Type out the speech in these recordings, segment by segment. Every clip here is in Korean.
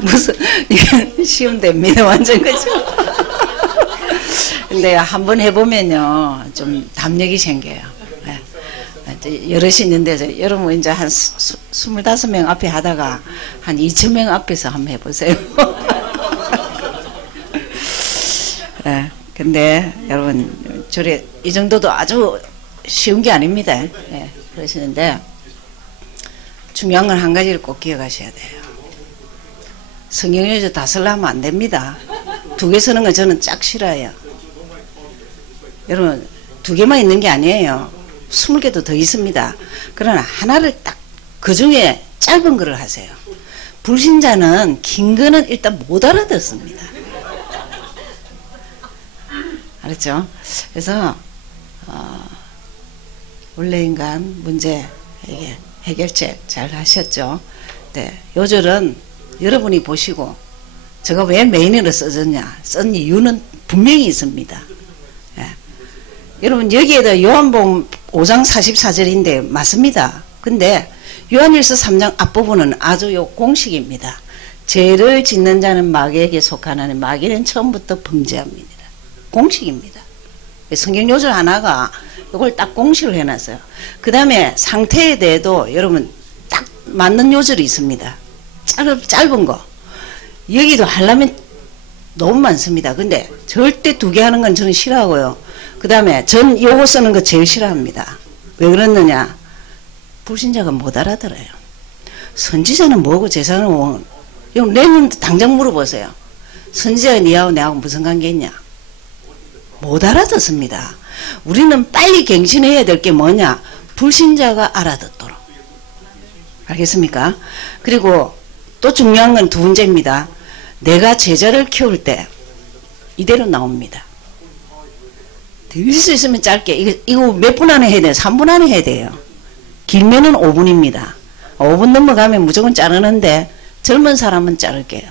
무슨, 이게 쉬운 데입니다. 완전 그죠? 근데 한번 해보면요, 좀 담력이 생겨요. 네. 여럿이 있는데, 여러분 이제 한 25명 앞에 하다가 한 2,000명 앞에서 한번 해보세요. 네. 근데 여러분, 이 정도도 아주 쉬운 게 아닙니다. 네. 그러시는데, 중요한 건 한 가지를 꼭 기억하셔야 돼요. 성경요절 다 쓰려면 안 됩니다. 2개 쓰는 건 저는 짝 싫어요. 여러분 2개만 있는 게 아니에요. 20개도 더 있습니다. 그러나 하나를 딱 그 중에 짧은 거를 하세요. 불신자는 긴 거는 일단 못 알아듣습니다. 알았죠? 그래서 원래 인간 문제 이게 해결책 잘 하셨죠? 네, 요절은 여러분이 보시고 제가 왜 메인으로 써줬냐, 쓴 이유는 분명히 있습니다. 예. 여러분 여기에도 요한복음 5장 44절인데 맞습니다. 근데 요한일서 3장 앞부분은 아주 요 공식입니다. 죄를 짓는 자는 마귀에게 속하나니 마귀는 처음부터 범죄합니다. 공식입니다. 성경 요절 하나가 이걸 딱 공식을 해놨어요. 그 다음에 상태에 대해도 여러분 딱 맞는 요절이 있습니다. 짧은 거. 여기도 하려면 너무 많습니다. 근데 절대 2개 하는 건 저는 싫어하고요. 그 다음에 전 요거 쓰는 거 제일 싫어합니다. 왜 그랬느냐? 불신자가 못 알아들어요. 선지자는 뭐고 제사는 뭐고. 내는 당장 물어보세요. 선지자가 니하고 내하고 무슨 관계 있냐? 못 알아듣습니다. 우리는 빨리 갱신해야 될 게 뭐냐? 불신자가 알아듣도록. 알겠습니까? 그리고 또 중요한 건 2번째입니다. 내가 제자를 키울 때 이대로 나옵니다. 들 수 있으면 짧게. 이거 몇 분 안에 해야 돼요? 3분 안에 해야 돼요. 길면은 5분입니다. 5분 넘어가면 무조건 자르는데 젊은 사람은 자를게요.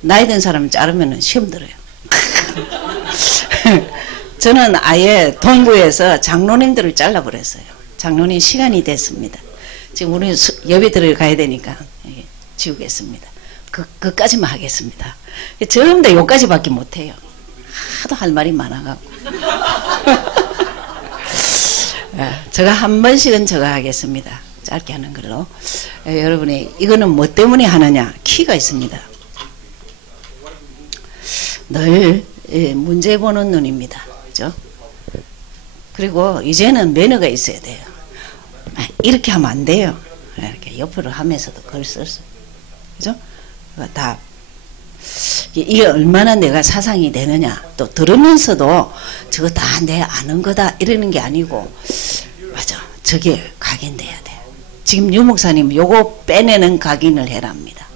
나이 든 사람은 자르면 시험 들어요. 저는 아예 동부에서 장로님들을 잘라버렸어요. 장로님 시간이 됐습니다. 지금 우리 예배 들어가야 되니까 지우겠습니다. 그까지만 하겠습니다. 전부 다 여기까지밖에 못해요. 하도 할 말이 많아가지고. 제가 한 번씩은 저거 하겠습니다. 짧게 하는 걸로. 여러분이 이거는 뭐 때문에 하느냐? 키가 있습니다. 늘 문제 보는 눈입니다. 그죠? 그리고 이제는 매너가 있어야 돼요. 이렇게 하면 안 돼요. 이렇게 옆으로 하면서도 글 썼어요. 그죠? 다 이게 얼마나 내가 사상이 되느냐. 또 들으면서도 저거 다 내 아는 거다 이러는 게 아니고, 맞아, 저게 각인돼야 돼. 지금 유 목사님 요거 빼내는 각인을 해랍니다.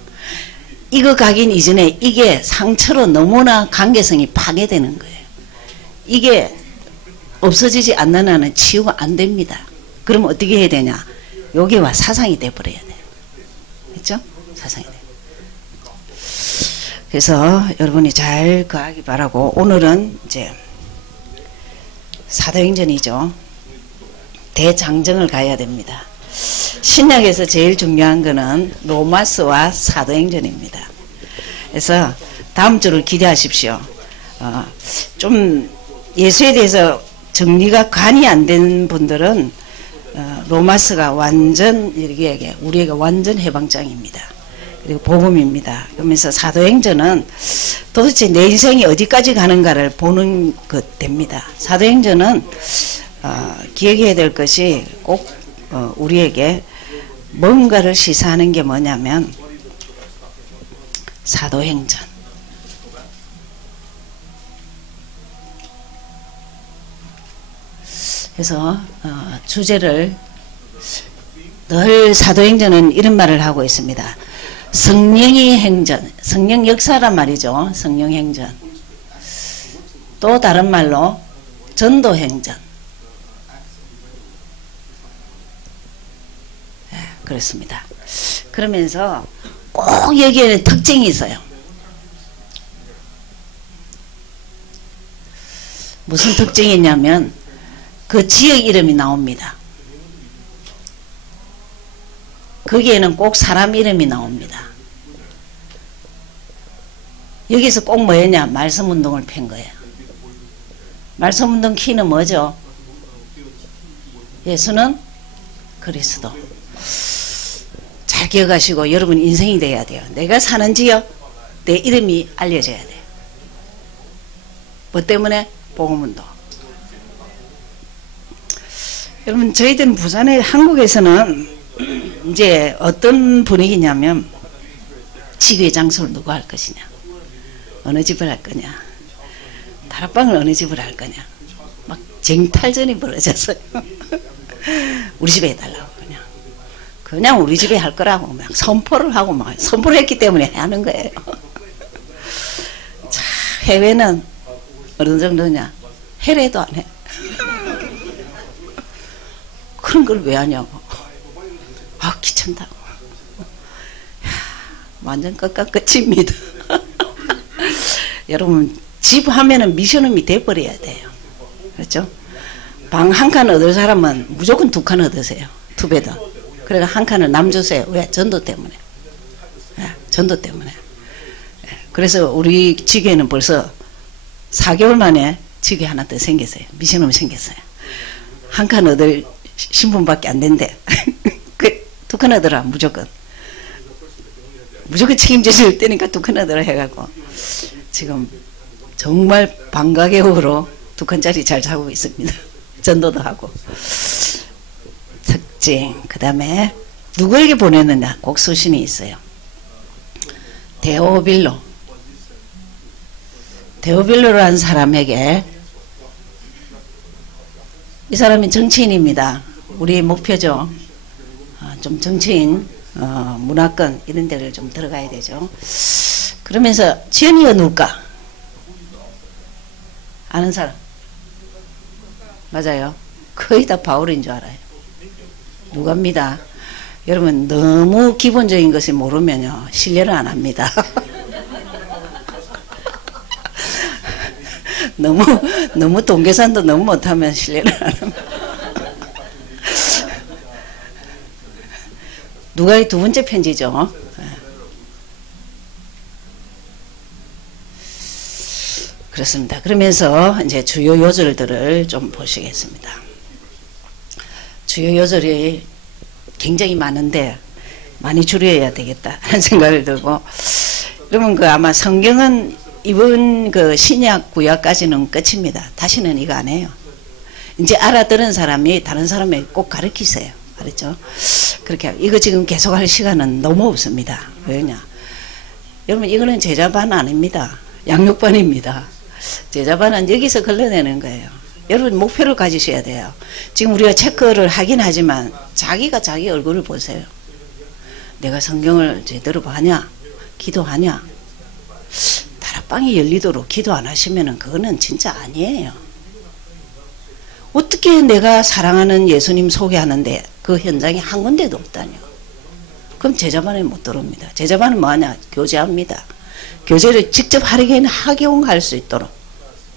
이거 각인 이전에 이게 상처로 너무나 관계성이 파괴되는 거예요. 이게 없어지지 않는 한은 치유가 안 됩니다. 그럼 어떻게 해야 되냐? 여기와 사상이 돼버려야 돼요. 그렇죠? 사상이 돼요. 그래서 여러분이 잘 거하기 바라고, 오늘은 이제 사도행전이죠. 대장정을 가야 됩니다. 신약에서 제일 중요한 거는 로마서와 사도행전입니다. 그래서 다음 주를 기대하십시오. 좀 예수에 대해서 정리가 관이 안 된 분들은 로마서가 완전 우리에게 완전 해방장입니다. 그리고 복음입니다. 그러면서 사도행전은 도대체 내 인생이 어디까지 가는가를 보는 것 됩니다. 사도행전은 기억해야 될 것이 꼭 우리에게 뭔가를 시사하는 게 뭐냐면 사도행전. 그래서 주제를 늘 사도행전은 이런 말을 하고 있습니다. 성령의 행전, 성령 역사란 말이죠. 성령 행전. 또 다른 말로 전도 행전. 네, 그렇습니다. 그러면서 꼭 여기에는 특징이 있어요. 무슨 특징이 있냐면 그 지역 이름이 나옵니다. 거기에는 꼭 사람 이름이 나옵니다. 여기서 꼭 뭐였냐? 말씀운동을 팬 거예요. 말씀운동 키는 뭐죠? 예수는 그리스도. 잘 기억하시고 여러분 인생이 돼야 돼요. 내가 사는 지역 내 이름이 알려져야 돼요. 뭐 때문에? 복음운동. 여러분 저희들은 부산에 한국에서는 이제 어떤 분위기냐면 지교의 장소를 누가 할 것이냐, 어느 집을 할 거냐, 다락방을 어느 집을 할 거냐, 막 쟁탈전이 벌어져서 우리 집에 해달라고 그냥 우리 집에 할 거라고 막 선포를 하고 막 선포를 했기 때문에 하는 거예요. 자, 해외는 어느 정도냐? 해례도 안 해. 그런 걸 왜 하냐고. 아, 귀찮다고. 완전 끝과 끝입니다. 여러분, 집 하면은 미션음이 돼버려야 돼요. 그렇죠? 방 한 칸 얻을 사람은 무조건 2칸 얻으세요. 2배더. 그래서 한 칸을 남 주세요. 왜? 전도 때문에. 예, 전도 때문에. 예, 그래서 우리 지교에는 벌써 4개월 만에 지교 하나 더 생겼어요. 미션음 생겼어요. 한 칸 얻을 신분밖에 안 된대. 그 2칸 얻으라 무조건. 무조건 책임져 줄 때니까 2칸 얻으라 해갖고 지금 정말 반가격으로 2칸짜리 잘 사고 있습니다. 전도도 하고. 특징. 그 다음에 누구에게 보냈느냐? 꼭 수신이 있어요. 데오빌로. 데오빌로라는 사람에게, 이 사람이 정치인입니다. 우리의 목표죠. 좀 정치인, 문화권 이런 데를 좀 들어가야 되죠. 그러면서 지연이가 누굴까? 아는 사람? 맞아요. 거의 다 바울인 줄 알아요. 누갑니다. 여러분 너무 기본적인 것을 모르면요 신뢰를 안 합니다. 너무 동계산도 너무 못하면 신뢰를 안 합니다. 누가의 2번째 편지죠. 그렇습니다. 그러면서 이제 주요 요절들을 좀 보시겠습니다. 주요 요절이 굉장히 많은데 많이 줄여야 되겠다 하는 생각을 들고, 그러면 그 아마 성경은 이번 그 신약 구약까지는 끝입니다. 다시는 이거 안 해요. 이제 알아들은 사람이 다른 사람에게 꼭 가르치세요. 알았죠? 그렇게 이거 지금 계속 할 시간은 너무 없습니다. 왜냐? 여러분 이거는 제자반 아닙니다. 양육반입니다. 제자반은 여기서 걸러내는 거예요. 여러분 목표를 가지셔야 돼요. 지금 우리가 체크를 하긴 하지만 자기가 자기 얼굴을 보세요. 내가 성경을 제대로 봐냐? 기도하냐? 다락방이 열리도록 기도 안 하시면은 그거는 진짜 아니에요. 어떻게 내가 사랑하는 예수님 소개하는데 그 현장에 한 군데도 없다뇨. 그럼 제자반에 못 들어옵니다. 제자반은 뭐하냐? 교제합니다. 교제를 직접 하려면 학용할 수 있도록.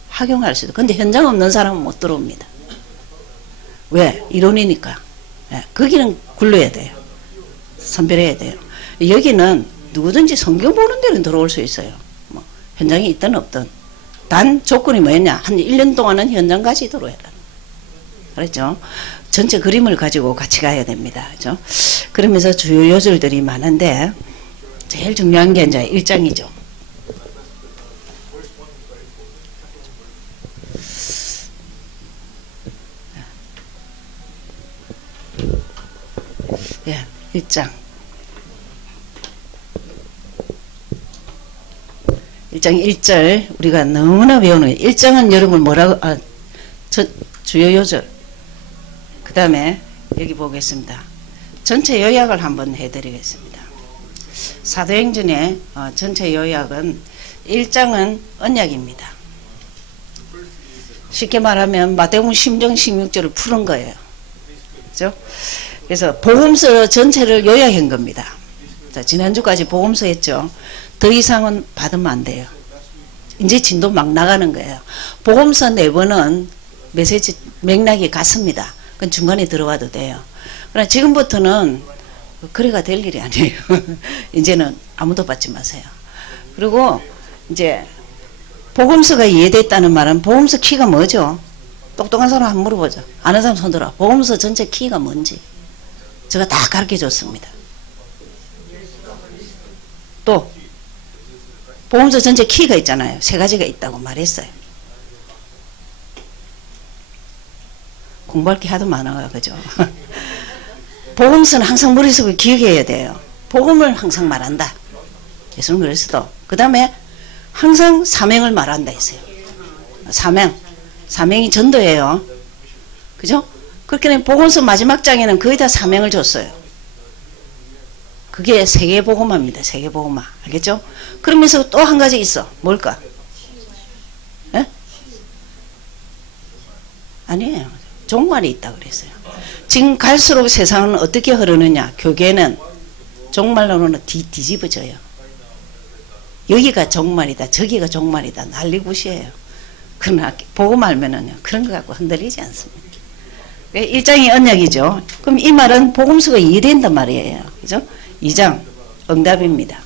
학용할 수 있도록. 근데 현장 없는 사람은 못 들어옵니다. 왜? 이론이니까. 예, 거기는 굴러야 돼요. 선별해야 돼요. 여기는 누구든지 성경 보는 데는 들어올 수 있어요. 뭐 현장이 있든 없든. 단 조건이 뭐였냐? 한 1년 동안은 현장 같이 들어야 돼. 그렇죠? 전체 그림을 가지고 같이 가야 됩니다. 그렇죠? 그러면서 주요 요절들이 많은데 제일 중요한 게 이제 1장이죠. 예, 1장. 1장 1절 우리가 너무나 배우는 1장은 여러분 뭐라고 주요 요절. 그 다음에 여기 보겠습니다. 전체 요약을 한번 해드리겠습니다. 사도행전의 전체 요약은 1장은 언약입니다. 쉽게 말하면 마태복음 10장 16절을 푸는 거예요. 그렇죠? 그래서 복음서 전체를 요약한 겁니다. 자, 지난주까지 복음서 했죠. 더 이상은 받으면 안 돼요. 이제 진도 막 나가는 거예요. 복음서 4번은 메시지 맥락이 같습니다. 그건 중간에 들어와도 돼요. 그러나 지금부터는 그래가 될 일이 아니에요. 이제는 아무도 받지 마세요. 그리고 이제 복음서가 이해됐다는 말은 복음서 키가 뭐죠? 똑똑한 사람 한번 물어보죠. 아는 사람 손 들어. 복음서 전체 키가 뭔지 제가 다 가르쳐 줬습니다. 또 복음서 전체 키가 있잖아요. 세 가지가 있다고 말했어요. 공부할 게 하도 많아요. 그죠? 복음서는 항상 머릿속에 기억해야 돼요. 복음을 항상 말한다. 예수는 그랬어도. 그 다음에 항상 사명을 말한다 했어요. 사명이 전도예요. 그죠? 그렇게 복음서 마지막 장에는 거의 다 사명을 줬어요. 그게 세계복음화입니다. 세계복음화. 알겠죠? 그러면서 또 한 가지 있어. 뭘까? 예? 아니에요. 종말이 있다고 그랬어요. 지금 갈수록 세상은 어떻게 흐르느냐. 교계는 종말론으로 뒤집어져요. 여기가 종말이다. 저기가 종말이다. 난리굿이에요. 그러나 복음 알면은요. 그런 거 갖고 흔들리지 않습니다. 일장이 언약이죠. 그럼 이 말은 복음서가 이해된단 말이에요. 그죠? 2장 응답입니다.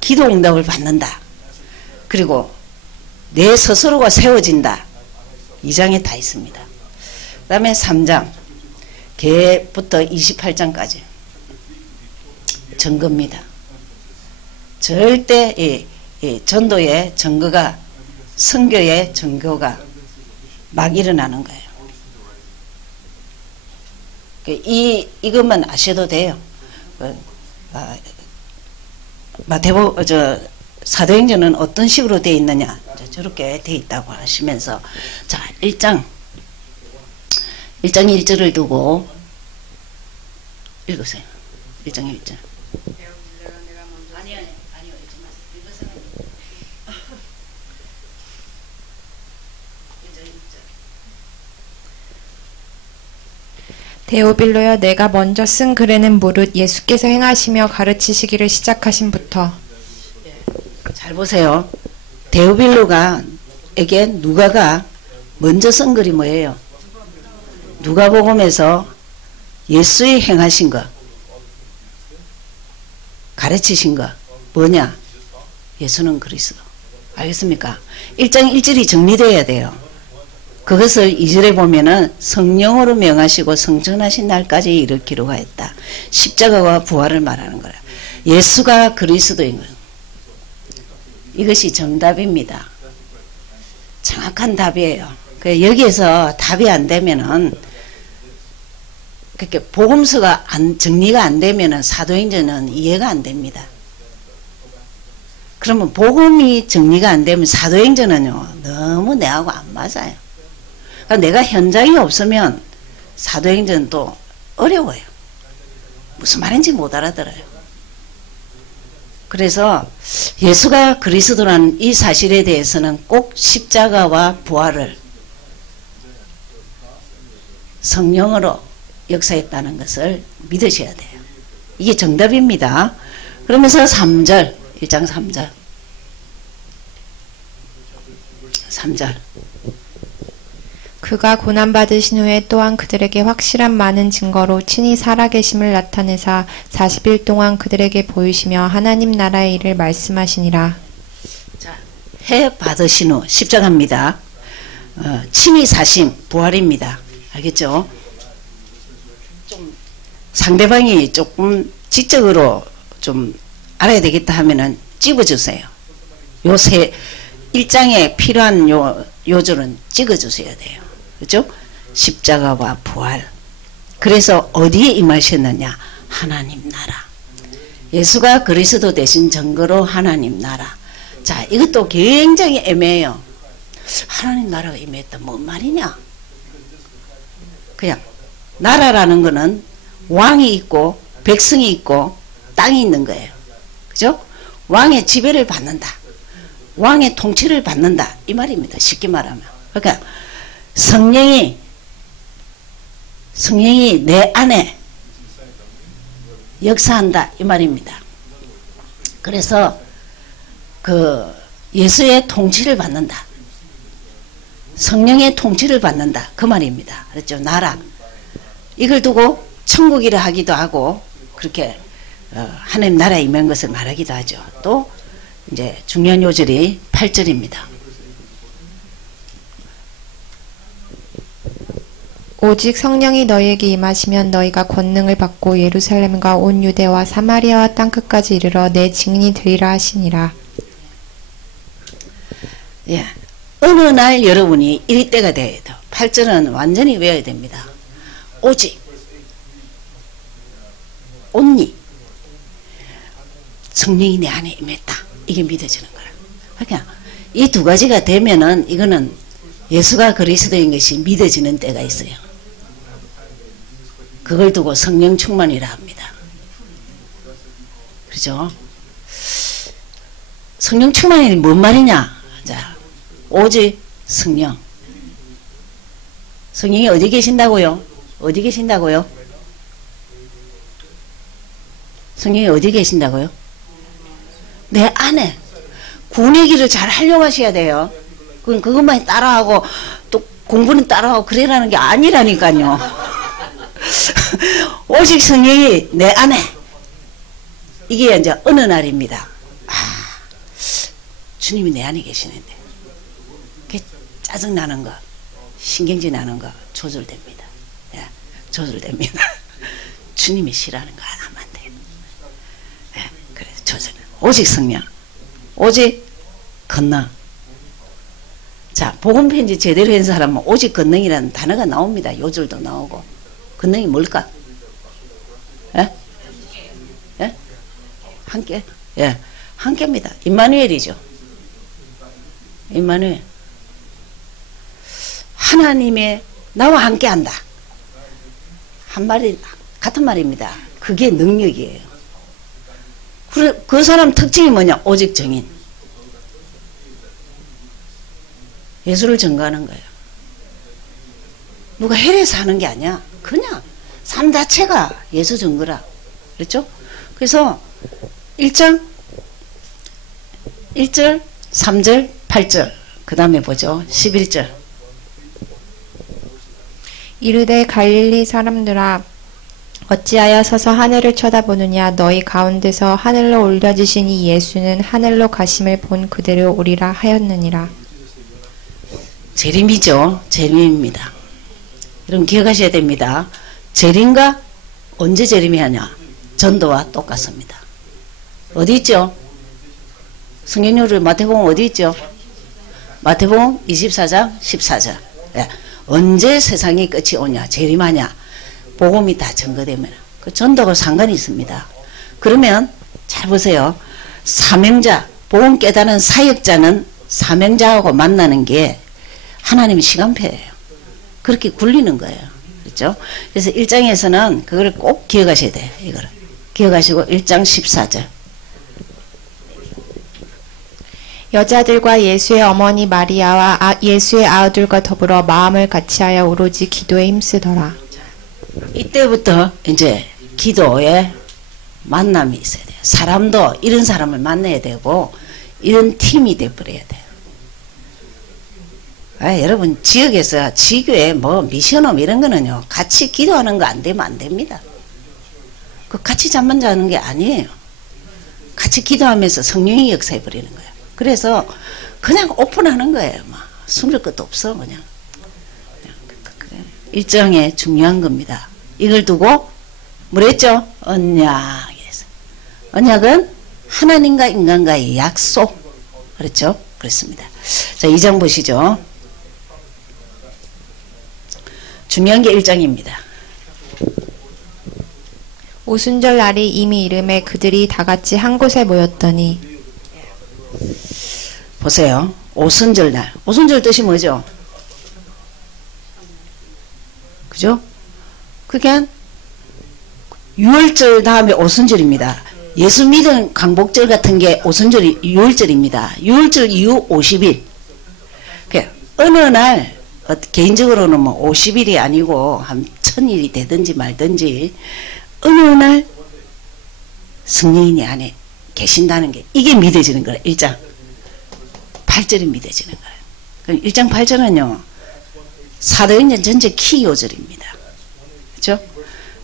기도 응답을 받는다. 그리고 내 스스로가 세워진다. 2장에 다 있습니다. 그 다음에 3장 개부터 28장까지 증거입니다. 절대 이 전도의 증거가 선교의 증거가 막 일어나는 거예요. 이것만 아셔도 돼요. 사도행전은 어떤 식으로 되어 있느냐. 저렇게 되어 있다고 하시면서, 자, 1장 1절을 두고 읽으세요. 1장 1절. 데오빌로여, 내가 먼저 쓴 글에는 무릇 예수께서 행하시며 가르치시기를 시작하신부터. 잘 보세요. 데오빌로가에게 누가가 먼저 쓴 글이 뭐예요? 누가복음에서 예수의 행하신 것, 가르치신 것 뭐냐? 예수는 그리스도. 알겠습니까? 1장 1절이 정리되어야 돼요. 그것을 2절에 보면은 성령으로 명하시고 성천하신 날까지 일으키려고 했다. 십자가와 부활을 말하는 거야. 예수가 그리스도인 거예요. 이것이 정답입니다. 정확한 답이에요. 여기에서 답이 안 되면은, 그렇게 복음서가 정리가 안 되면은 사도행전은 이해가 안 됩니다. 그러면 복음이 정리가 안 되면 사도행전은요, 너무 내하고 안 맞아요. 그러니까 내가 현장이 없으면 사도행전도 어려워요. 무슨 말인지 못 알아들어요. 그래서 예수가 그리스도라는 이 사실에 대해서는 꼭 십자가와 부활을 성령으로 역사했다는 것을 믿으셔야 돼요. 이게 정답입니다. 그러면서 3절, 1장 3절. 3절. 그가 고난받으신 후에 또한 그들에게 확실한 많은 증거로 친히 살아계심을 나타내사 40일 동안 그들에게 보이시며 하나님 나라의 일을 말씀하시니라. 자, 해 받으신 후 십자가입니다. 친히 사심, 부활입니다. 알겠죠? 좀 상대방이 조금 지적으로 좀 알아야 되겠다 하면은 찍어주세요. 요 1장에 필요한 요절은 찍어주셔야 돼요. 그죠? 십자가와 부활. 그래서 어디에 임하셨느냐? 하나님 나라. 예수가 그리스도 되신 증거로 하나님 나라. 자, 이것도 굉장히 애매해요. 하나님 나라가 임했다. 뭔 말이냐? 그냥 나라라는 거는 왕이 있고 백성이 있고 땅이 있는 거예요. 그죠? 왕의 지배를 받는다. 왕의 통치를 받는다. 이 말입니다. 쉽게 말하면. 그러니까 성령이 내 안에 역사한다. 이 말입니다. 그래서 그 예수의 통치를 받는다. 성령의 통치를 받는다. 그 말입니다. 그렇죠? 나라. 이걸 두고 천국이라 하기도 하고 그렇게 하나님 나라에 임한 것을 말하기도 하죠. 또 이제 중요한 요절이 8절입니다. 오직 성령이 너희에게 임하시면 너희가 권능을 받고 예루살렘과 온 유대와 사마리아와 땅끝까지 이르러 내 증인이 되리라 하시니라. 예. 어느 날 여러분이 이럴 때가 돼야 돼요. 8절은 완전히 외워야 됩니다. 오직 온니 성령이 내 안에 임했다. 이게 믿어지는 거라. 그러니까 이 두 가지가 되면은 이거는 예수가 그리스도인 것이 믿어지는 때가 있어요. 그걸 두고 성령 충만이라 합니다. 그렇죠? 성령 충만이 뭔 말이냐? 자, 오직 성령. 성령이 어디 계신다고요? 어디 계신다고요? 성령이 어디 계신다고요? 내 안에. 구원의 길을 잘 하려고 하셔야 돼요. 그건 그것만 따라하고 또 공부는 따라하고 그래라는 게 아니라니까요. 오직 성령이 내 안에. 이게 이제 어느 날입니다. 주님이 내 안에 계시는데 짜증나는 거, 신경질 나는 거 조절됩니다. 예, 조절됩니다. 주님이 싫어하는 거 하면 안 돼요. 예, 그래서 조절. 오직 성령, 오직 권능. 자, 복음편지 제대로 한 사람은 오직 권능이라는 단어가 나옵니다. 요절도 나오고. 권능이 뭘까? 예? 예? 함께? 예, 함께입니다. 임마누엘이죠. 임마누엘. 하나님의 나와 함께한다. 한 말이 같은 말입니다. 그게 능력이에요. 그 사람 특징이 뭐냐? 오직 정인. 예수를 증거하는 거예요. 누가 해래서 하는 게 아니야. 그냥 삶 자체가 예수 증거라. 그렇죠? 그래서 1장 1절, 3절, 8절 그 다음에 보죠. 11절. 이르되 갈릴리 사람들아 어찌하여 서서 하늘을 쳐다보느냐. 너희 가운데서 하늘로 올려지신 이 예수는 하늘로 가심을 본 그대로 오리라 하였느니라. 재림이죠. 재림입니다. 여러분 기억하셔야 됩니다. 재림과 언제 재림이 하냐? 전도와 똑같습니다. 어디 있죠? 성경요를 마태복음 어디 있죠? 마태복음 24장 14절. 예. 언제 세상의 끝이 오냐? 재림하냐? 복음이 다 증거되면 그 전도가 상관이 있습니다. 그러면 잘 보세요. 사명자, 복음 깨닫는 사역자는 사명자하고 만나는 게 하나님의 시간표예요. 그렇게 굴리는 거예요. 그렇죠? 그래서 1장에서는 그걸 꼭 기억하셔야 돼요. 이거를 기억하시고 1장 14절. 여자들과 예수의 어머니 마리아와 예수의 아우들과 더불어 마음을 같이하여 오로지 기도에 힘쓰더라. 이때부터 이제 기도에 만남이 있어야 돼요. 사람도 이런 사람을 만나야 되고 이런 팀이 돼버려야 돼요. 여러분 지역에서 지교에 뭐 미션홈 이런 거는요 같이 기도하는 거 안 되면 안 됩니다. 그 같이 잠만 자는 게 아니에요. 같이 기도하면서 성령이 역사해 버리는 거예요. 그래서 그냥 오픈하는 거예요. 막 숨을 것도 없어 그냥. 일정에 중요한 겁니다. 이걸 두고 뭐랬죠? 언약에서. 언약은 하나님과 인간과의 약속. 그렇죠? 그렇습니다. 자, 2장 보시죠. 중요한 게 1장입니다. 오순절 날이 이미 이름에 그들이 다 같이 한 곳에 모였더니. 보세요. 오순절 날. 오순절 뜻이 뭐죠? 그죠? 그게 유월절 다음에 오순절입니다. 예수 믿은 강복절 같은 게 오순절이 유월절입니다. 유월절 이후 50일. 어느 날 개인적으로는 뭐 50일이 아니고 한 1000일이 되든지 말든지 어느 날 성령이 내 안에 계신다는 게 이게 믿어지는 거예요. 1장 8절이 믿어지는 거예요. 그럼 1장 8절은요. 사도행전 전체 키 요절입니다. 그렇죠?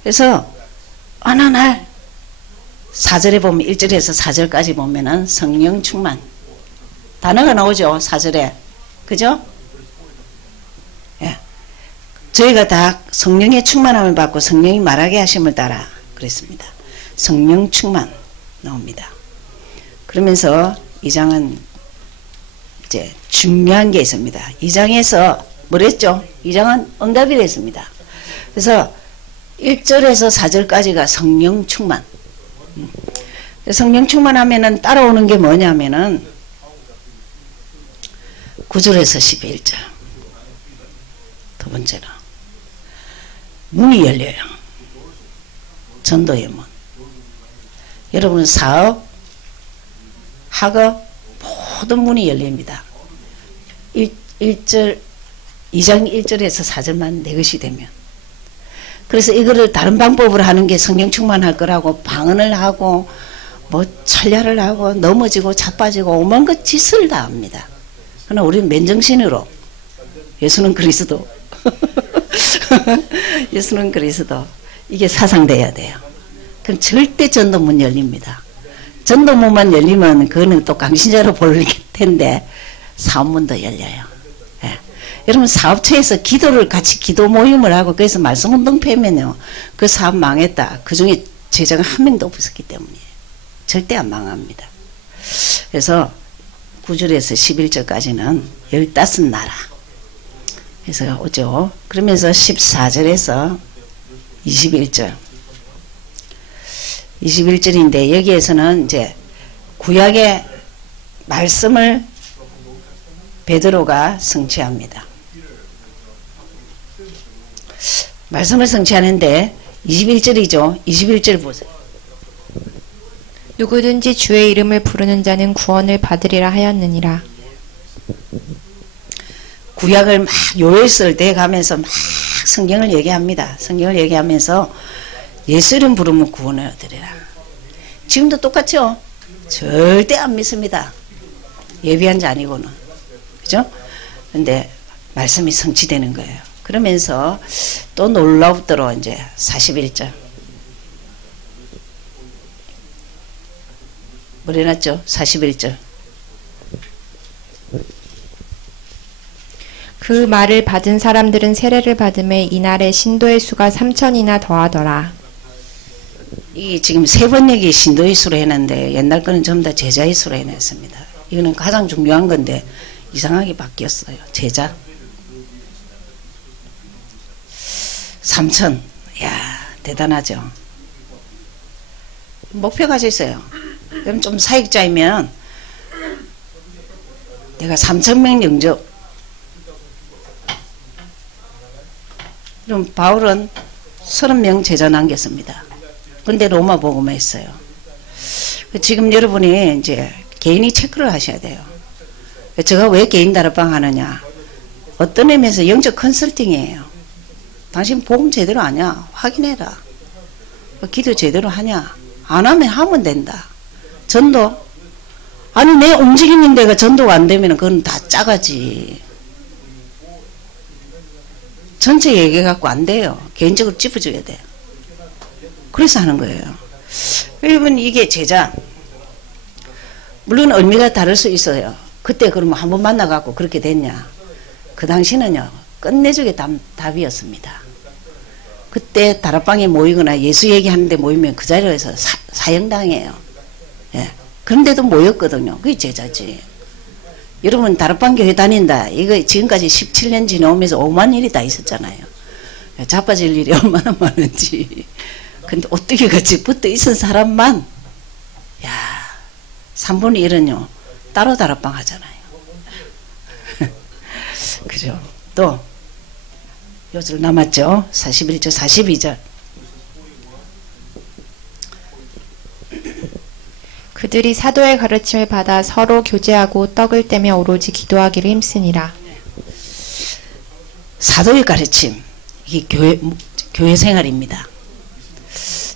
그래서 어느 날 4절에 보면 1절에서 4절까지 보면은 성령 충만 단어가 나오죠. 4절에. 그죠? 예. 저희가 다 성령의 충만함을 받고 성령이 말하게 하심을 따라 그랬습니다. 성령 충만 나옵니다. 그러면서 이 장은 이제 중요한 게 있습니다. 이 장에서 뭐랬죠? 이 장은 응답이 됐습니다. 그래서 1절에서 4절까지가 성령 충만. 성령 충만하면은 따라오는 게 뭐냐면은 9절에서 11절. 두 번째로 문이 열려요. 전도의 문. 여러분 사업, 학업 모든 문이 열립니다. 2장 1절에서 4절만 내 것이 되면. 그래서 이거를 다른 방법으로 하는 게 성령 충만할 거라고 방언을 하고 뭐 천ля를 하고 넘어지고 자빠지고 오만 것 짓을 다 합니다. 그러나 우리는 맨정신으로 예수는 그리스도 예수는 그리스도 이게 사상돼야 돼요. 그럼 절대 전도문 열립니다. 전도문만 열리면 그거는 또 강신자로 볼 텐데 사업문도 열려요. 예. 여러분 사업처에서 기도를 같이 기도 모임을 하고 그래서 말씀운동 펴면요 그 사업 망했다. 그 중에 제자가 한 명도 없었기 때문이에요. 절대 안 망합니다. 그래서 9절에서 11절까지는 15나라. 그래서 오죠. 그러면서 14절에서 21절. 21절인데 여기에서는 이제 구약의 말씀을 베드로가 성취합니다. 말씀을 성취하는데 21절이죠. 21절 보세요. 누구든지 주의 이름을 부르는 자는 구원을 받으리라 하였느니라. 구약을 막 요일설 대가면서 막 성경을 얘기합니다. 성경을 얘기하면서 예수 이름 부르면 구원을 얻으리라. 지금도 똑같죠? 절대 안 믿습니다. 예비한 자 아니고는. 그죠? 근데 말씀이 성취되는 거예요. 그러면서 또 놀랍도록 이제 41절. 뭘 해놨죠? 41절. 그 말을 받은 사람들은 세례를 받음에 이날에 신도의 수가 3천이나 더하더라. 이 지금 세 번 얘기 신도의 수로 해놨는데 옛날 거는 전부 다 제자의 수로 해놨습니다. 이거는 가장 중요한 건데 이상하게 바뀌었어요. 제자. 3천. 이야 대단하죠. 목표 가지세요. 그럼 좀 사역자이면 내가 3,000명 영접. 그럼 바울은 30명 제자 남겼습니다. 근데 로마 복음에 있어요. 지금 여러분이 이제 개인이 체크를 하셔야 돼요. 제가 왜 개인 다락방 하느냐? 어떤 의미에서 영적 컨설팅이에요. 당신 복음 제대로 하냐? 확인해라. 기도 제대로 하냐? 안 하면 하면 된다. 전도? 아니 내 움직이는 데가 전도가 안 되면 그건 다 짜가지. 전체 얘기해갖고 안 돼요. 개인적으로 짚어줘야 돼요. 그래서 하는 거예요. 여러분 이게 제자. 물론 의미가 다를 수 있어요. 그때 그러면 한번 만나갖고 그렇게 됐냐. 그 당시는요. 끝내주게 답이었습니다. 그때 다락방에 모이거나 예수 얘기하는데 모이면 그 자리에서 사형당해요. 예. 그런데도 모였거든요. 그게 제자지. 여러분 다락방 교회 다닌다. 이거 지금까지 17년 지나오면서 5만 일이 다 있었잖아요. 자빠질 일이 얼마나 많은지. 근데 어떻게 같이 붙어 있은 사람만 야 3분의 1은요. 따로 다락방 하잖아요. 그죠? 또 요절 남았죠. 41절 42절. 그들이 사도의 가르침을 받아 서로 교제하고 떡을 떼며 오로지 기도하기를 힘쓰니라. 사도의 가르침 이게 교회 생활입니다.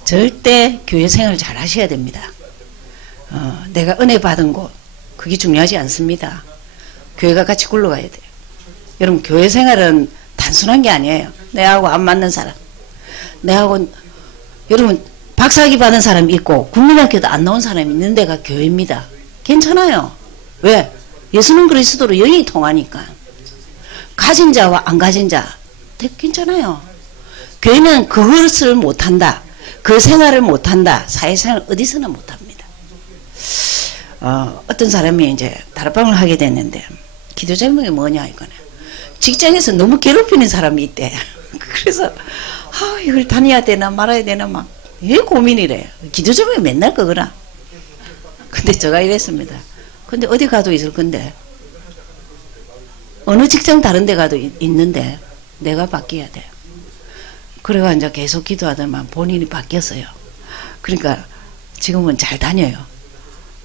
절대 교회 생활 잘 하셔야 됩니다. 내가 은혜 받은 곳 그게 중요하지 않습니다. 교회가 같이 굴러가야 돼요. 여러분 교회 생활은 단순한 게 아니에요. 내하고 안 맞는 사람 내하고 여러분 박사학위 받은 사람이 있고 국민학교도 안 나온 사람이 있는 데가 교회입니다. 괜찮아요. 왜? 예수는 그리스도로 영이 통하니까. 가진 자와 안 가진 자 괜찮아요. 교회는 그것을 못한다. 그 생활을 못한다. 사회생활 어디서나 못합니다. 어떤 사람이 이제 다락방을 하게 됐는데 기도 제목이 뭐냐 이거는 직장에서 너무 괴롭히는 사람이 있대. 그래서 이걸 다녀야 되나 말아야 되나 막 고민이래. 기도 제목이 맨날 그거라. 근데 제가 이랬습니다. 근데 어디 가도 있을 건데 어느 직장 다른 데 가도 있는데 내가 바뀌어야 돼. 그래가 이제 계속 기도하더만 본인이 바뀌었어요. 그러니까 지금은 잘 다녀요.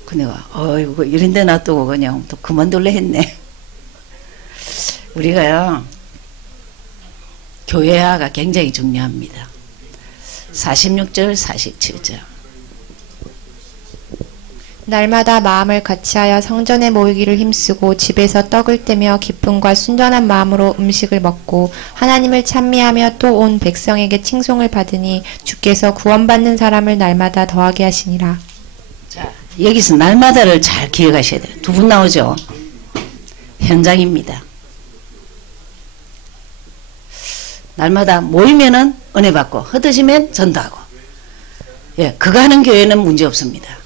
근데 어이구 이런 데 놔두고 그냥 또 그만둘래 했네. 우리가요 교회화가 굉장히 중요합니다. 46절 47절 날마다 마음을 같이하여 성전에 모이기를 힘쓰고 집에서 떡을 떼며 기쁨과 순전한 마음으로 음식을 먹고 하나님을 찬미하며 또 온 백성에게 칭송을 받으니 주께서 구원받는 사람을 날마다 더하게 하시니라. 자, 여기서 날마다를 잘 기억하셔야 돼요. 두 분 나오죠. 현장입니다. 날마다 모이면은 은혜 받고 흩어지면 전도하고. 예, 그거 하는 교회는 문제 없습니다.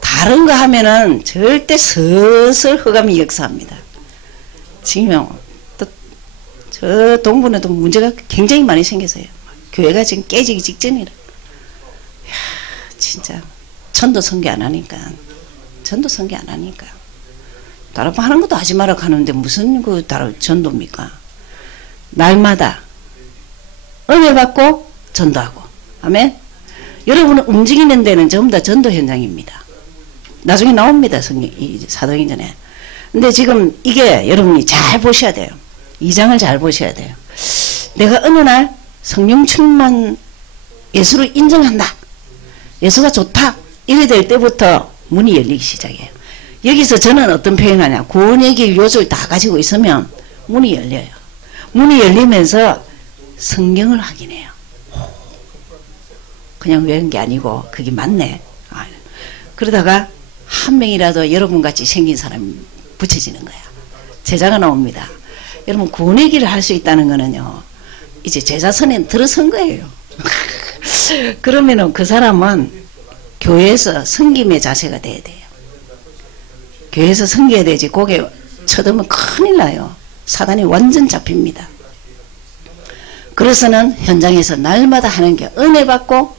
다른 거 하면은 절대 슬슬 흑암이 역사합니다. 지금 저 동부는 또 문제가 굉장히 많이 생겨서요. 교회가 지금 깨지기 직전이라. 이야, 진짜 전도 선교 안 하니까. 전도 선교 안 하니까. 다른 하는 것도 하지 마라 하는데 무슨 그 다른 전도입니까? 날마다 은혜 받고 전도하고. 아멘. 여러분은 움직이는 데는 전부 다 전도 현장입니다. 나중에 나옵니다. 사도행전에. 근데 지금 이게 여러분이 잘 보셔야 돼요. 2장을 잘 보셔야 돼요. 내가 어느 날 성령 충만 예수를 인정한다. 예수가 좋다. 이래 될 때부터 문이 열리기 시작해요. 여기서 저는 어떤 표현하냐. 구원의 길 요절 다 가지고 있으면 문이 열려요. 문이 열리면서 성경을 확인해요. 그냥 외운 게 아니고 그게 맞네. 그러다가 한 명이라도 여러분같이 생긴 사람이 붙여지는 거야. 제자가 나옵니다. 여러분 구원의 길을 할 수 있다는 거는요. 이제 제자선에 들어선 거예요. 그러면은 그 사람은 교회에서 섬김의 자세가 돼야 돼요. 교회에서 섬겨야 되지. 고개 쳐들면 큰일 나요. 사단이 완전 잡힙니다. 그래서는 현장에서 날마다 하는 게 은혜 받고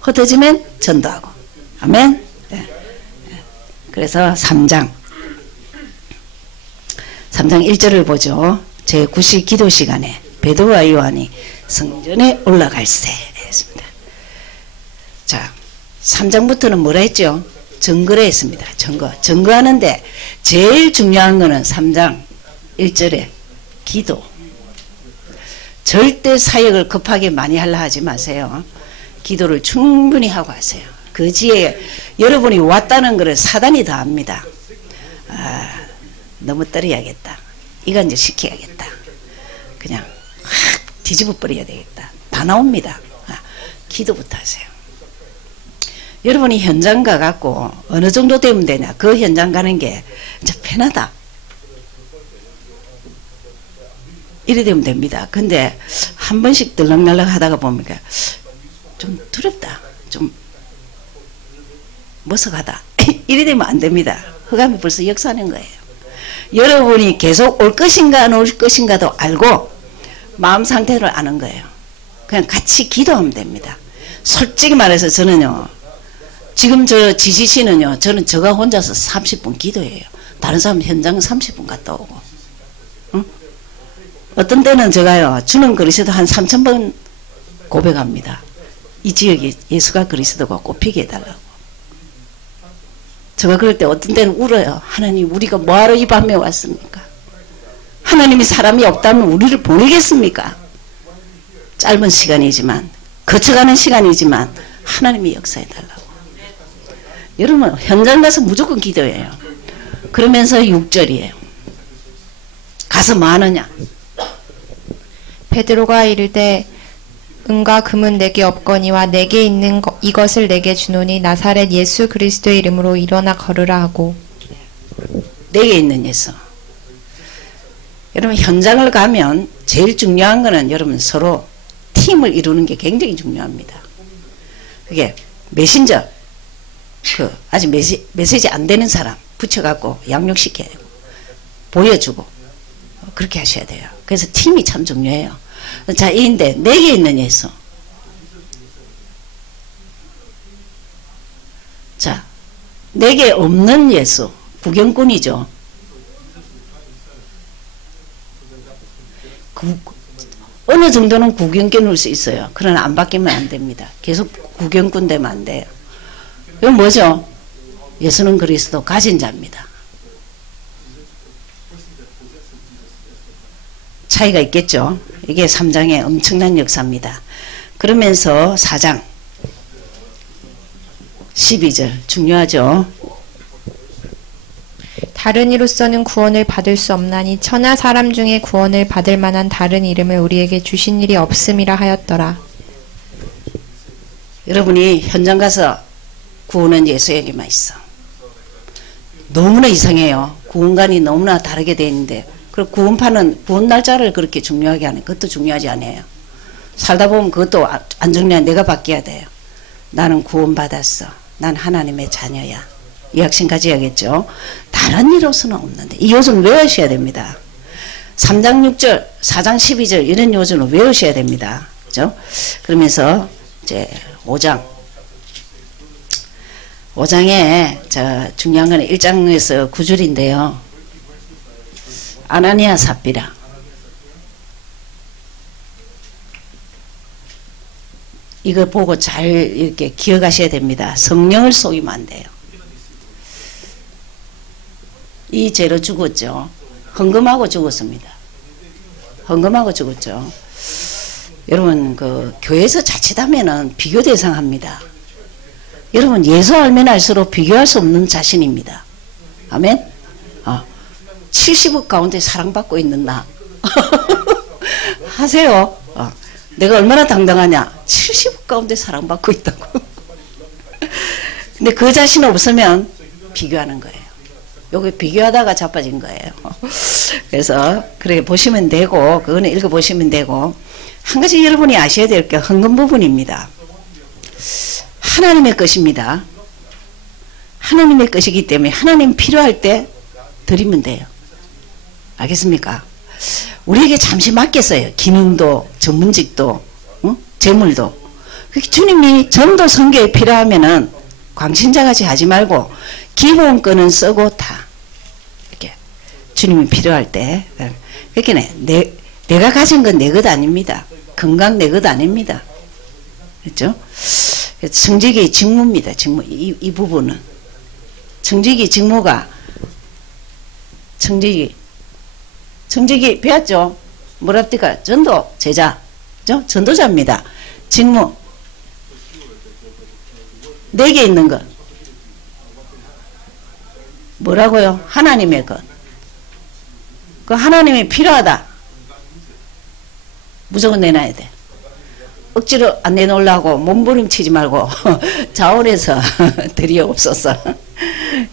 흩어지면 전도하고. 아멘. 네. 그래서 3장 1절을 보죠. 제9시 기도 시간에 베드로와 요한이 성전에 올라갈세 했습니다. 자, 3장부터는 뭐라 했죠? 증거를 했습니다. 증거하는데 제일 중요한 거는 3장 1절에 기도. 절대 사역을 급하게 많이 하려 하지 마세요. 기도를 충분히 하고 하세요. 그 지에 여러분이 왔다는 것을 사단이 다 압니다. 너무 떨어야겠다. 이건 이제 시켜야겠다. 그냥 확 뒤집어 버려야 되겠다. 다 나옵니다. 기도부터 하세요. 여러분이 현장 가갖고 어느 정도 되면 되냐. 그 현장 가는 게 이제 편하다. 이래 되면 됩니다. 근데 한 번씩 들락날락 하다가 보니까 좀 두렵다. 좀 머쓱하다. 이래 되면 안 됩니다. 흑암이 벌써 역사하는 거예요. 여러분이 계속 올 것인가 안 올 것인가도 알고 마음 상태를 아는 거예요. 그냥 같이 기도하면 됩니다. 솔직히 말해서 저는요. 지금 저 지지씨는요. 저는 저가 혼자서 30분 기도해요. 다른 사람 현장 30분 갔다 오고. 응? 어떤 때는 제가요. 주는 그리스도 한 3000번 고백합니다. 이 지역에 예수가 그리스도가 꼽히게 해달라고. 제가 그럴 때 어떤 때는 울어요. 하나님 우리가 뭐하러 이 밤에 왔습니까? 하나님이 사람이 없다면 우리를 보내겠습니까? 짧은 시간이지만 거쳐가는 시간이지만 하나님이 역사해달라고. 여러분 현장 가서 무조건 기도해요. 그러면서 6절이에요. 가서 뭐 하느냐? 베드로가 이르되 은과 금은 내게 없거니와 내게 있는 이것을 내게 주노니 나사렛 예수 그리스도의 이름으로 일어나 걸으라 하고. 내게 있는 예수. 여러분 현장을 가면 제일 중요한 거는 여러분 서로 팀을 이루는 게 굉장히 중요합니다. 그게 메신저 아직 메시지 안 되는 사람 붙여갖고 양육시켜야 되고 보여주고 그렇게 하셔야 돼요. 그래서 팀이 참 중요해요. 자, 이인데 내게 있는 예수. 자, 내게 없는 예수. 구경꾼이죠. 어느 정도는 구경꾼일 수 있어요. 그러나 안 바뀌면 안 됩니다. 계속 구경꾼 되면 안 돼요. 이건 뭐죠? 예수는 그리스도 가진 자입니다. 차이가 있겠죠. 이게 3장의 엄청난 역사입니다. 그러면서 4장 12절 중요하죠. 다른 이로서는 구원을 받을 수 없나니 천하 사람 중에 구원을 받을 만한 다른 이름을 우리에게 주신 일이 없음이라 하였더라. 여러분이 현장 가서 구원은 예수에게만 있어. 너무나 이상해요. 구원관이 너무나 다르게 되어 있는데 그리고 구원파는 구원 날짜를 그렇게 중요하게 하는 그것도 중요하지 않아요. 살다 보면 그것도 안 중요해. 내가 바뀌어야 돼요. 나는 구원받았어. 난 하나님의 자녀야. 이 확신 가져야겠죠. 다른 이로서는 없는데 이 요소는 외우셔야 됩니다. 3장 6절 4장 12절 이런 요소는 외우셔야 됩니다. 그죠? 그러면서 이제 5장에 중요한 건 1장에서 9절인데요. 아나니아 삽비라. 이거 보고 잘 이렇게 기억하셔야 됩니다. 성령을 속이면 안 돼요. 이 죄로 죽었죠. 헌금하고 죽었습니다. 헌금하고 죽었죠. 여러분 교회에서 자칫하면은 비교 대상합니다. 여러분 예수 알면 알수록 비교할 수 없는 자신입니다. 아멘. 70억 가운데 사랑받고 있는 나 하세요. 내가 얼마나 당당하냐. 70억 가운데 사랑받고 있다고. 근데 그 자신 없으면 비교하는 거예요. 여기 비교하다가 자빠진 거예요. 그래서 그렇게 보시면 되고 그거는 읽어보시면 되고 한 가지 여러분이 아셔야 될 게 헌금 부분입니다. 하나님의 것입니다. 하나님의 것이기 때문에 하나님 필요할 때 드리면 돼요. 알겠습니까? 우리에게 잠시 맡겼어요. 기능도 전문직도 재물도. 주님이 전도 선교에 필요하면은 광신자같이 하지 말고 기본권은 쓰고 다 이렇게 주님이 필요할 때 그렇게 내가 가진 건 내 것 아닙니다. 건강 내 것 아닙니다. 그렇죠? 청지기 직무입니다. 직무 이 부분은 청지기 직무가 청지기 배웠죠? 뭐랍니까? 전도 제자, 그죠? 전도자입니다. 직무 내게 있는 것 뭐라고요? 하나님의 것. 그 하나님이 필요하다. 무조건 내놔야 돼. 억지로 안 내놓으려고 몸부림치지 말고 자원해서 드리옵소서.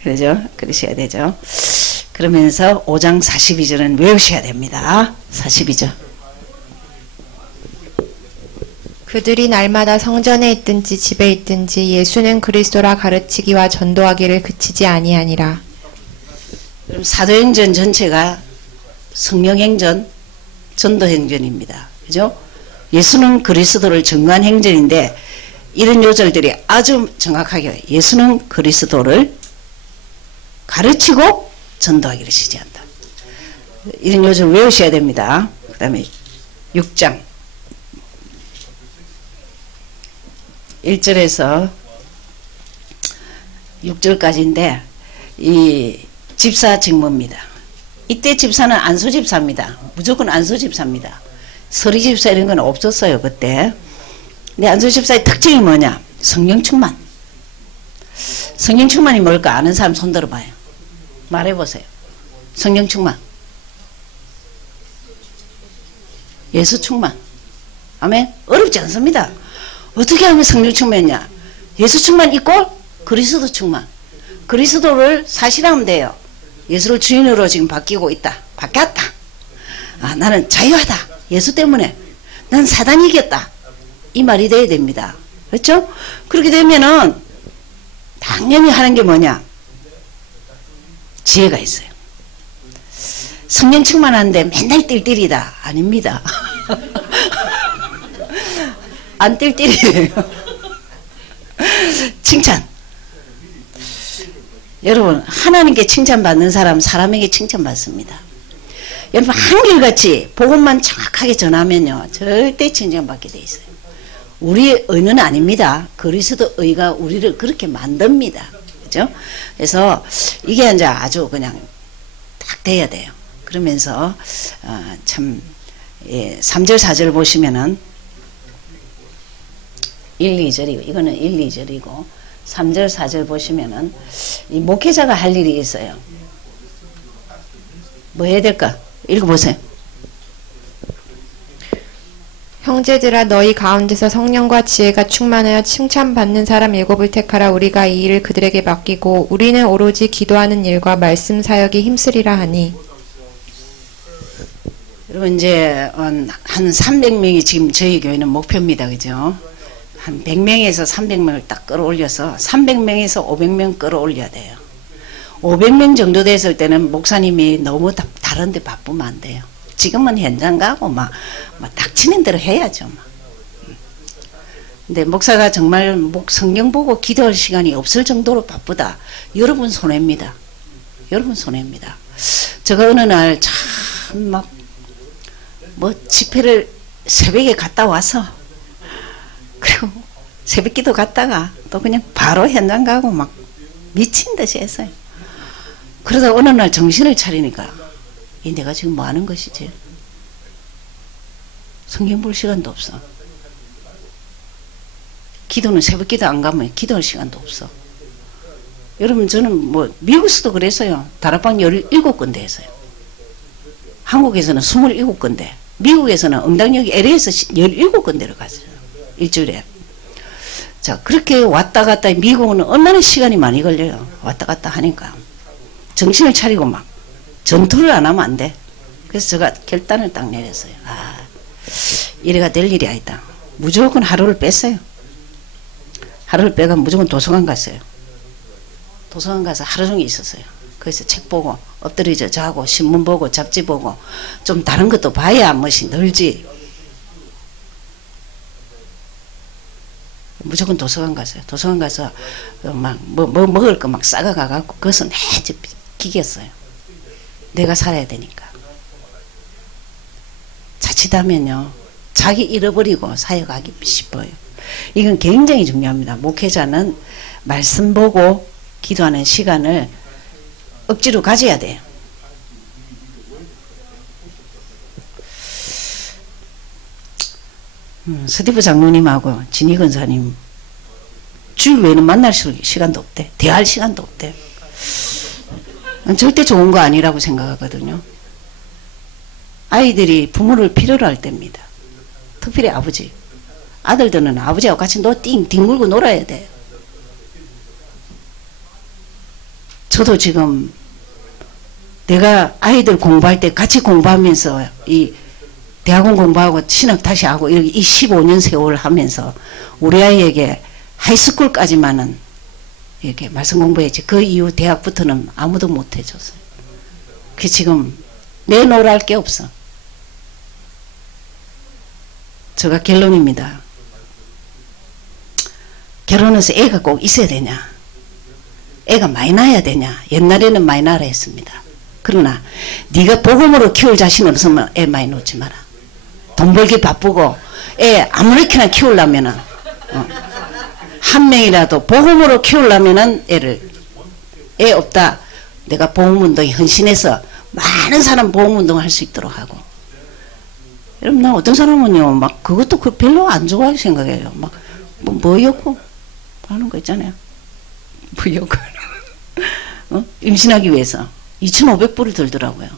그러죠? 그러셔야 되죠. 그러면서 5장 42절은 외우셔야 됩니다. 42절. 그들이 날마다 성전에 있든지 집에 있든지 예수는 그리스도라 가르치기와 전도하기를 그치지 아니하니라. 그럼 사도행전 전체가 성령행전, 전도행전입니다. 그죠? 예수는 그리스도를 증거한 행전인데 이런 요절들이 아주 정확하게 예수는 그리스도를 가르치고 전도하기를 시제한다. 이런 요절 외우셔야 됩니다. 그 다음에 6장 1절에서 6절까지인데 이 집사 직무입니다. 이때 집사는 안수 집사입니다. 무조건 안수 집사입니다. 서리 집사 이런 건 없었어요 그때. 근데 안수 집사의 특징이 뭐냐? 성령 충만. 성령 충만이 뭘까? 아는 사람 손 들어봐요. 말해보세요. 성령 충만. 예수 충만. 아멘. 어렵지 않습니다. 어떻게 하면 성령 충만이냐? 예수 충만 이꼴 그리스도 충만. 그리스도를 사실하면 돼요. 예수를 주인으로 지금 바뀌고 있다. 바뀌었다. 아, 나는 자유하다. 예수 때문에. 난 사단이 이겼다. 이 말이 돼야 됩니다. 그렇죠? 그렇게 되면은 당연히 하는 게 뭐냐? 지혜가 있어요. 성령 충만한데 맨날 띨띨이다. 아닙니다. 안 띨띨이에요. 칭찬. 여러분, 하나님께 칭찬받는 사람 사람에게 칭찬받습니다. 여러분, 한결같이 복음만 정확하게 전하면요 절대 칭찬받게 돼 있어요. 우리의 의는 아닙니다. 그리스도 의가 우리를 그렇게 만듭니다. 그죠? 그래서 이게 이제 아주 그냥 딱 돼야 돼요. 그러면서 참 3절 4절 보시면은 1, 2절이고 이거는 1, 2절이고 3절 4절 보시면은 이 목회자가 할 일이 있어요. 뭐 해야 될까? 읽어보세요. 형제들아 너희 가운데서 성령과 지혜가 충만하여 칭찬받는 사람 7을 택하라. 우리가 이 일을 그들에게 맡기고 우리는 오로지 기도하는 일과 말씀 사역이 힘쓰리라 하니. 여러분 이제 한 300명이 지금 저희 교회는 목표입니다. 그죠? 한 100명에서 300명을 딱 끌어올려서 300명에서 500명 끌어올려야 돼요. 500명 정도 됐을 때는 목사님이 너무 다른 데 바쁘면 안 돼요. 지금은 현장 가고 막 닥치는 대로 해야죠. 막. 근데 목사가 정말 성경 보고 기도할 시간이 없을 정도로 바쁘다. 여러분 손해입니다. 여러분 손해입니다. 제가 어느 날 참 막 집회를 새벽에 갔다 와서 그리고 새벽 기도 갔다가 또 그냥 바로 현장 가고 막 미친 듯이 했어요. 그러다 어느 날 정신을 차리니까 내가 지금 뭐 하는 것이지? 성경 볼 시간도 없어. 기도는 새벽 기도 안 가면 기도할 시간도 없어. 여러분 저는 미국에서도 그랬어요. 다락방 17군데 했어요. 한국에서는 27군데, 미국에서는 응당역이 LA에서 17군데를 갔어요. 일주일에. 자, 그렇게 왔다 갔다 미국은 얼마나 시간이 많이 걸려요. 왔다 갔다 하니까. 정신을 차리고 막 전투를 안 하면 안 돼. 그래서 제가 결단을 딱 내렸어요. 아, 이래가 될 일이 아니다. 무조건 하루를 뺐어요. 하루를 빼가 무조건 도서관 갔어요. 도서관 가서 하루 종일 있었어요. 거기서 책 보고 엎드려져 자고 신문 보고 잡지 보고 좀 다른 것도 봐야 멋이 늘지. 무조건 도서관 갔어요. 도서관 가서 막 먹을 거 막 싸가 갖고 그것은 매주 기겠어요. 내가 살아야 되니까. 자칫하면요 자기 잃어버리고 사역하기 싶어요. 이건 굉장히 중요합니다. 목회자는 말씀 보고 기도하는 시간을 억지로 가져야 돼요. 스티브 장로님하고 진희 권사님 주일 외에는 만날 시간도 없대. 대화할 시간도 없대. 절대 좋은 거 아니라고 생각하거든요. 아이들이 부모를 필요로 할 때입니다. 특별히 아버지. 아들들은 아버지하고 같이 뒹굴고 놀아야 돼요. 저도 지금 내가 아이들 공부할 때 같이 공부하면서 이 대학원 공부하고 신학 다시 하고 이 15년 세월 하면서 우리 아이에게 하이스쿨까지만은 이렇게 말씀 공부했지 그 이후 대학부터는 아무도 못 해줬어요. 그 지금 내놓으랄 게 없어. 제가 결론입니다. 결혼해서 애가 꼭 있어야 되냐? 애가 많이 낳아야 되냐? 옛날에는 많이 낳으라 했습니다. 그러나 네가 복음으로 키울 자신 없으면 애 많이 놓지 마라. 돈 벌기 바쁘고 애 아무렇게나 키우려면은 한 명이라도 복음으로 키우려면은 애 없다. 내가 복음운동에 헌신해서 많은 사람 복음운동 할 수 있도록 하고. 여러분 나 어떤 사람은요 막 그것도 별로 안 좋아하게 생각해요. 막 뭐였고 하는 거 있잖아요. 뭐였고 임신하기 위해서 2,500불을 들더라고요.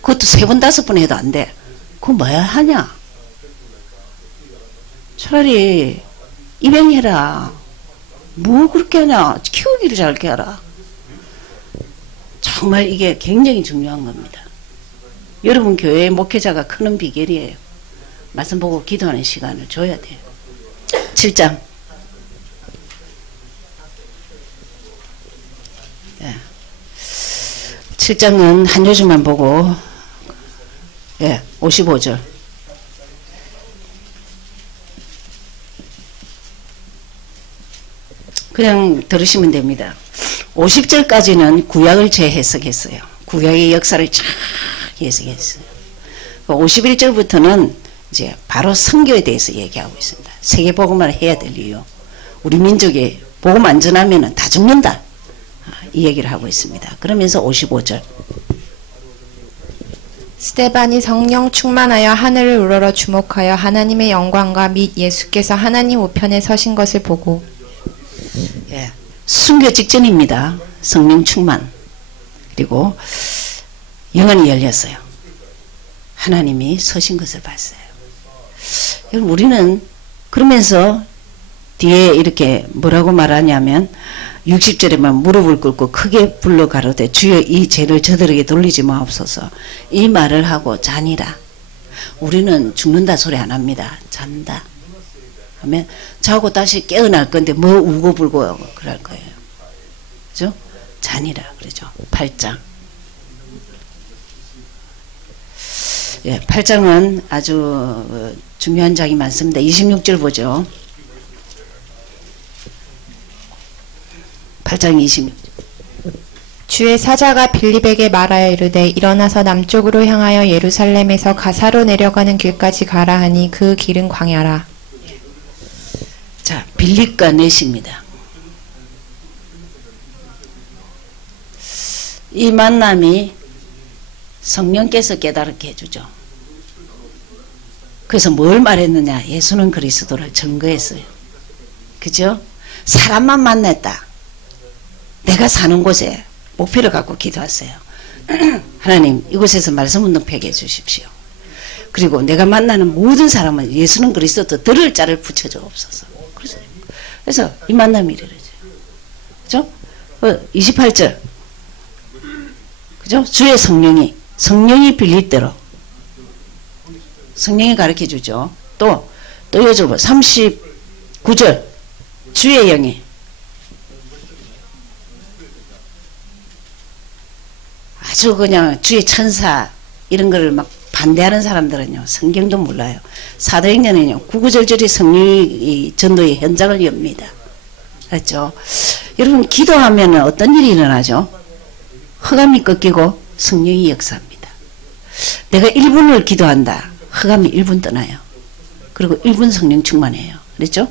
그것도 3번 5번 해도 안 돼. 그거 뭐야 하냐? 차라리 입양해라. 뭐 그렇게 하냐. 키우기를 잘게 하라. 정말 이게 굉장히 중요한 겁니다. 여러분 교회의 목회자가 크는 비결이에요. 말씀 보고 기도하는 시간을 줘야 돼요. 7장. 네. 7장은 한 조주만 보고 55절. 그냥 들으시면 됩니다. 50절까지는 구약을 재해석했어요. 구약의 역사를 쫙 해석했어요. 51절부터는 이제 바로 선교에 대해서 얘기하고 있습니다. 세계복음을 해야 될 이유. 우리 민족이 복음 안 전하면 다 죽는다. 이 얘기를 하고 있습니다. 그러면서 55절. 스데반이 성령 충만하여 하늘을 우러러 주목하여 하나님의 영광과 및 예수께서 하나님 우편에 서신 것을 보고. 예, 순교 직전입니다. 성령 충만. 그리고 영안이 열렸어요. 하나님이 서신 것을 봤어요. 여러분 우리는 그러면서 뒤에 이렇게 뭐라고 말하냐면 60절에만 무릎을 꿇고 크게 불러 가로되 주여 이 죄를 저들에게 돌리지 마옵소서. 이 말을 하고 자니라. 우리는 죽는다 소리 안 합니다. 잔다 하면 자고 다시 깨어날 건데 뭐 울고불고 그럴 거예요. 그죠? 자니라 그러죠. 8장. 예, 8장은 아주 중요한 장이 많습니다. 26절 보죠. 8장 26절. 주의 사자가 빌립에게 말하여 이르되 일어나서 남쪽으로 향하여 예루살렘에서 가사로 내려가는 길까지 가라 하니 그 길은 광야라. 자, 빌립과 넷입니다. 이 만남이 성령께서 깨달게 해주죠. 그래서 뭘 말했느냐. 예수는 그리스도를 증거했어요. 그죠? 사람만 만났다. 내가 사는 곳에 목표를 갖고 기도하세요. 하나님 이곳에서 말씀 운동 펴게 해주십시오. 그리고 내가 만나는 모든 사람은 예수는 그리스도 들을 자를 붙여주옵소서. 그래서 이 만남이 이루어져요. 그죠? 28절. 그죠? 주의 성령이 빌릴 대로 성령이 가르쳐 주죠. 또 요즘 39절. 주의 영이 아주 그냥 주의 천사 이런 거를 막 반대하는 사람들은요. 성경도 몰라요. 사도행전에는요. 구구절절히 성령이 전도의 현장을 엽니다. 그렇죠? 여러분 기도하면 어떤 일이 일어나죠? 흑암이 꺾이고 성령이 역사합니다. 내가 1분을 기도한다. 흑암이 1분 떠나요. 그리고 1분 성령 충만해요. 그렇죠?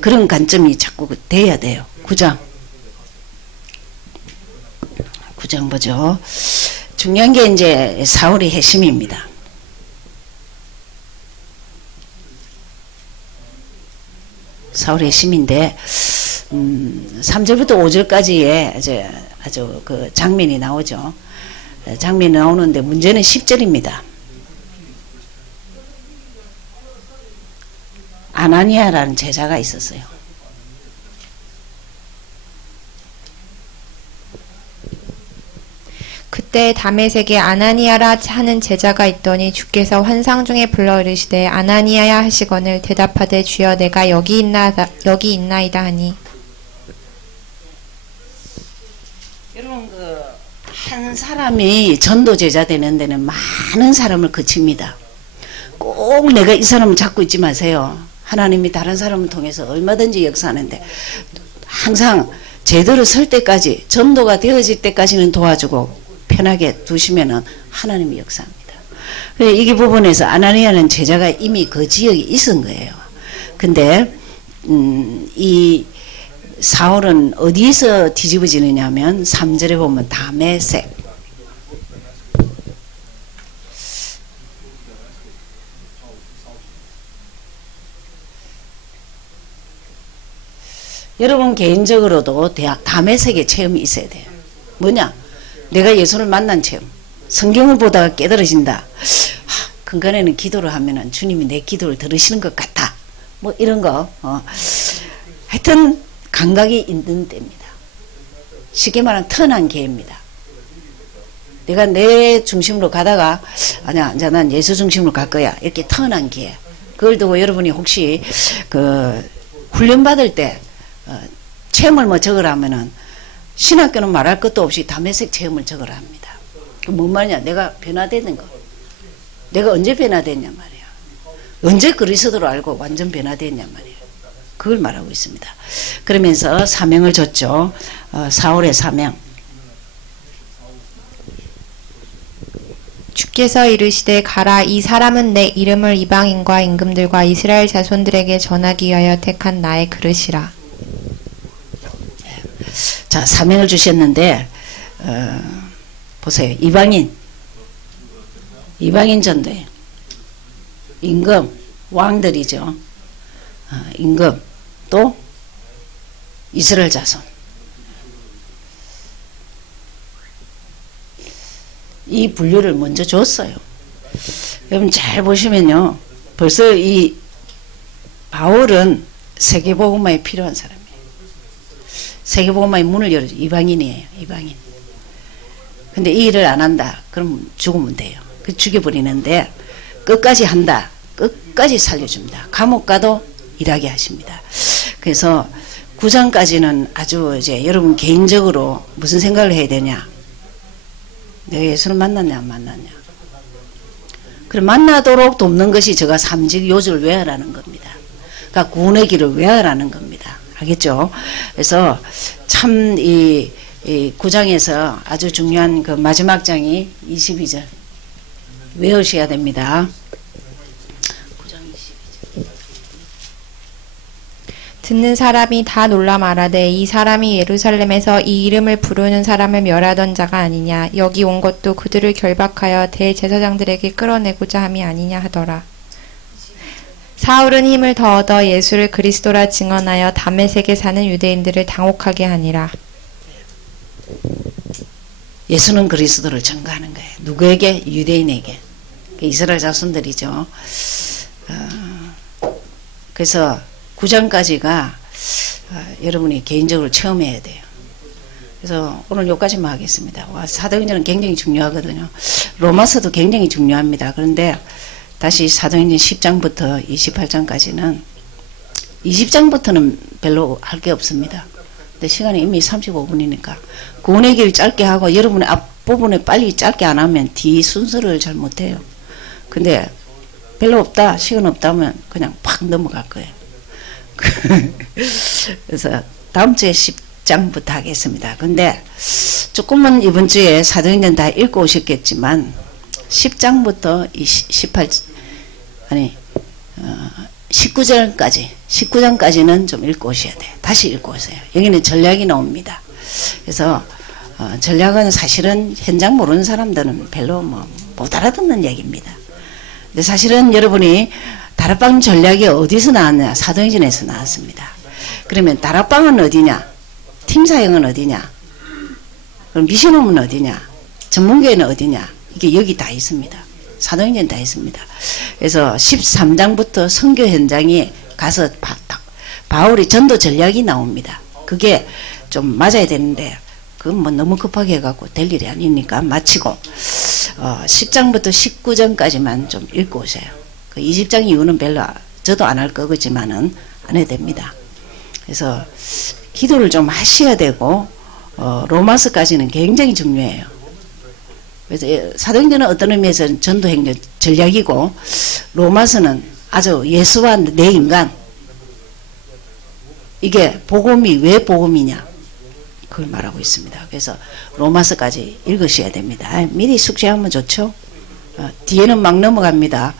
그런 관점이 자꾸 돼야 돼요. 9장. 9장 보죠. 중요한 게 이제 사울의 핵심입니다. 사울의 핵심인데 3절부터 5절까지의 아주 그 장면이 나오죠. 장면이 나오는데 문제는 10절입니다. 아나니아라는 제자가 있었어요. 그때 다메섹에 아나니아라 하는 제자가 있더니 주께서 환상 중에 불러 이르시되 아나니아야 하시거늘 대답하되 주여 내가 여기 있나이다 하니. 여러분 한 사람이 전도 제자 되는 데는 많은 사람을 거칩니다. 꼭 내가 이 사람을 잡고 있지 마세요. 하나님이 다른 사람을 통해서 얼마든지 역사하는데 항상 제대로 설 때까지 전도가 되어질 때까지는 도와주고 편하게 두시면은 하나님이 역사합니다. 이게 부분에서 아나니아는 제자가 이미 그 지역에 있은 거예요. 근데 이 사울은 어디서 뒤집어지느냐 하면 3절에 보면 다메섹. 여러분 개인적으로도 다메섹의 체험이 있어야 돼요. 뭐냐? 내가 예수를 만난 체험. 성경을 보다가 깨달아진다. 근간에는 기도를 하면은 주님이 내 기도를 들으시는 것 같아. 뭐 이런 거 하여튼 감각이 있는 때입니다. 쉽게 말하면 턴한 기회입니다. 내가 내 중심으로 가다가 아니야 이제 난 예수 중심으로 갈 거야 이렇게 턴한 기회. 그걸 두고 여러분이 혹시 그 훈련 받을 때 체험을 뭐 적으라면은 신학교는 말할 것도 없이 담에색 체험을 적으라 합니다. 뭔 말이냐? 내가 변화되는 거. 내가 언제 변화됐냐 말이야. 언제 그리스도로 알고 완전 변화됐냐 말이야. 그걸 말하고 있습니다. 그러면서 사명을 줬죠. 사울의 사명. 주께서 이르시되 가라 이 사람은 내 이름을 이방인과 임금들과 이스라엘 자손들에게 전하기 위하여 택한 나의 그릇이라. 자, 사명을 주셨는데 보세요. 이방인 전도에 임금, 왕들이죠. 임금, 또 이스라엘 자손. 이 분류를 먼저 줬어요. 여러분 잘 보시면요. 벌써 이 바울은 세계복음화에 필요한 사람이에요. 세계복음화의 문을 열어줘. 이방인이에요. 이방인. 근데 이 일을 안 한다. 그럼 죽으면 돼요. 그 죽여버리는데 끝까지 한다. 끝까지 살려줍니다. 감옥 가도 일하게 하십니다. 그래서 9장까지는 아주 이제 여러분 개인적으로 무슨 생각을 해야 되냐. 내가 예수를 만났냐 안 만났냐. 그래 만나도록 돕는 것이 제가 삼직 요절을 외하라는 겁니다. 그러니까 구원의 길을 외하라는 겁니다. 알겠죠? 그래서 참 이 9장에서 아주 중요한 그 마지막 장이 22절 외우셔야 됩니다. 9장 22절. 듣는 사람이 다 놀라 말하되 이 사람이 예루살렘에서 이 이름을 부르는 사람을 멸하던 자가 아니냐. 여기 온 것도 그들을 결박하여 대제사장들에게 끌어내고자 함이 아니냐 하더라. 사울은 힘을 더 얻어 예수를 그리스도라 증언하여 다메섹에 사는 유대인들을 당혹하게 하니라. 예수는 그리스도를 증거하는 거예요. 누구에게? 유대인에게. 이스라엘 자손들이죠. 그래서 9장까지가 여러분이 개인적으로 체험해야 돼요. 그래서 오늘 여기까지만 하겠습니다. 사도행전은 굉장히 중요하거든요. 로마서도 굉장히 중요합니다. 그런데 다시 사도행전 10장부터 28장까지는 20장부터는 별로 할 게 없습니다. 근데 시간이 이미 35분이니까 구원의 길 짧게 하고 여러분의 앞부분에 빨리 짧게 안 하면 뒤 순서를 잘 못해요. 근데 별로 없다 시간 없다면 그냥 팍 넘어갈 거예요. 그래서 다음 주에 10장부터 하겠습니다. 근데 조금은 이번 주에 사도행전 다 읽고 오셨겠지만 10장부터 19장까지는 좀 읽고 오셔야 돼요. 다시 읽고 오세요. 여기는 전략이 나옵니다. 그래서 전략은 사실은 현장 모르는 사람들은 별로 못 알아듣는 얘기입니다. 근데 사실은 여러분이 다락방 전략이 어디서 나왔냐? 사도행전에서 나왔습니다. 그러면 다락방은 어디냐? 팀 사역은 어디냐? 그럼 미션홈은 어디냐? 전문교회는 어디냐? 이게 여기 다 있습니다. 사도행전 다 있습니다. 그래서 13장부터 선교 현장에 가서 바울의 전도 전략이 나옵니다. 그게 좀 맞아야 되는데 그건 뭐 너무 급하게 해갖고 될 일이 아니니까 마치고 10장부터 19장까지만 좀 읽고 오세요. 그 20장 이후는 별로 저도 안 할 거지만은 안 해도 됩니다. 그래서 기도를 좀 하셔야 되고 로마서까지는 굉장히 중요해요. 그래서 사도행전은 어떤 의미에서 전도행전 전략이고 로마서는 아주 예수와 내 인간 이게 복음이 왜 복음이냐 그걸 말하고 있습니다. 그래서 로마서까지 읽으셔야 됩니다. 미리 숙제하면 좋죠. 뒤에는 막 넘어갑니다.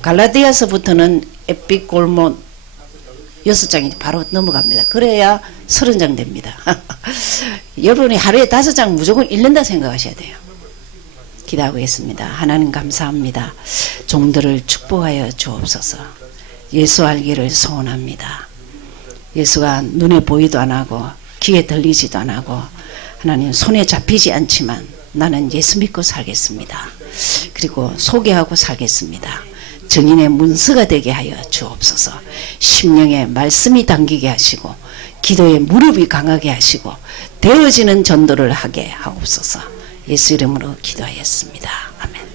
갈라디아서부터는 에피골몬 6장이 바로 넘어갑니다. 그래야 30장 됩니다. 여러분이 하루에 5장 무조건 읽는다 생각하셔야 돼요. 기도하겠습니다. 하나님 감사합니다. 종들을 축복하여 주옵소서. 예수 알기를 소원합니다. 예수가 눈에 보이도 안 하고 귀에 들리지도 안 하고 하나님 손에 잡히지 않지만 나는 예수 믿고 살겠습니다. 그리고 소개하고 살겠습니다. 정인의 문서가 되게 하여 주옵소서. 심령에 말씀이 당기게 하시고 기도에 무릎이 강하게 하시고 되어지는 전도를 하게 하옵소서. 예수 이름으로 기도하였습니다. 아멘.